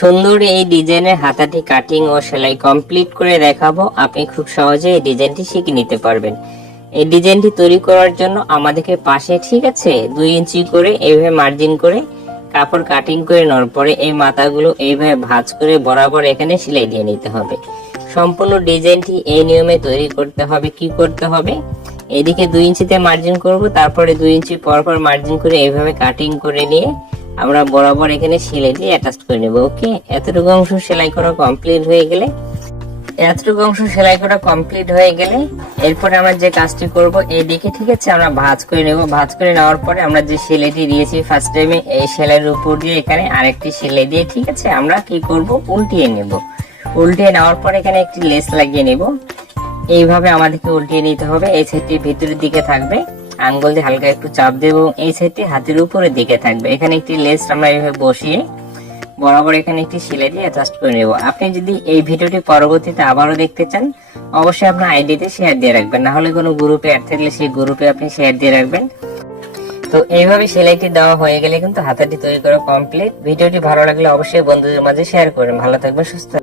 সুন্দর এই ডিজাইনের হাতাটি কাটিং ও সেলাই কমপ্লিট করে দেখাবো। আপনি খুব সহজে এই ডিজাইনটি শিখে নিতে পারবেন। এই ডিজাইনটি তৈরি করার জন্য আমাদেরকে পাশে ঠিক আছে 2 ইঞ্চি করে এইভাবে মার্জিন করে কাপড় কাটিং করে নেওয়ার পরে এই মাথাগুলো এইভাবে ভাঁজ করে বরাবর এখানে সেলাই দিয়ে নিতে হবে। সম্পূর্ণ ডিজাইনটি এই নিয়মে তৈরি করতে হবে। কি করতে হবে, এদিকে 2 ইঞ্চিতে মার্জিন করব, তারপরে 2 ইঞ্চি পর মার্জিন করে এইভাবে কাটিং করে নিয়ে আমরা বরাবর এখানে সেলাই দিয়ে অ্যাটাচ করে নেব। ওকে, এতটুকু অংশ সেলাই করা কমপ্লিট হয়ে গেলে এরপরে আমরা যে কাজটি করব, এইদিকে ঠিক আছে আমরা ভাঁজ করে নেব। ভাঁজ করে নেওয়ার পরে আমরা যে সেলাইটি দিয়েছি ফার্স্ট টাইমে, এই সেলাইয়ের উপর দিয়ে এখানে আরেকটি সেলাই দিয়ে ঠিক আছে আমরা কি করব, উল্টিয়ে নেব। উল্টিয়ে নেওয়ার পরে এখানে একটি লেস লাগিয়ে নেব। এইভাবে আমাদেরকে উল্টিয়ে নিতে হবে। এই সাইডটি ভিতরের দিকে থাকবে, আঙ্গুল দিয়ে হালকা একটু চাপ দেব, এই সাইডটি হাতের উপরের দিকে থাকবে। এখানে একটি লেস আমরা এইভাবে বসিয়ে বরাবর এখানে একটি সেলাই দিয়ে অ্যাটাচ করে নেব। আপনি যদি এই ভিডিওটি পরবর্তীতে আবারও দেখতে চান, অবশ্যই আপনার আইডিতে শেয়ার দিয়ে রাখবেন, না হলে কোনো গ্রুপে অ্যাড থাকলে সেই গ্রুপে আপনি শেয়ার দিয়ে রাখবেন। তো এইভাবে সেলাইটি দেওয়া হয়ে গেলে কিন্তু হাতাটি তৈরি করা কমপ্লিট। ভিডিওটি ভালো লাগলে অবশ্যই বন্ধুদের মাঝে শেয়ার করবেন। ভালো থাকবেন, সুস্থ থাকবেন।